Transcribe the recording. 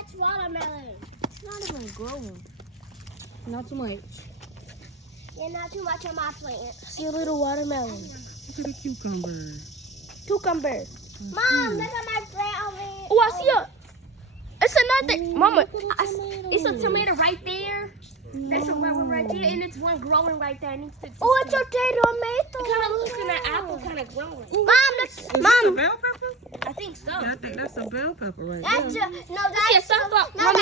That's watermelon. It's not even growing. Not too much. Yeah, not too much on my plant. See a little watermelon. Look at the cucumber. Cucumber. Mom, look at my plant over here. Oh, I see a. It's another. Ooh, Mama, look at the it's a tomato. tomato right there. That's a one right there, and it's one growing right there. It needs to. Oh, it's a It tomato. kind of looks like an apple, kind of growing. Ooh, Mom, is look. this Mom. a bell pepper? I think so. Yeah, I think that's a bell pepper right That's there. no, that's Yeah, sunflower. no, Mama,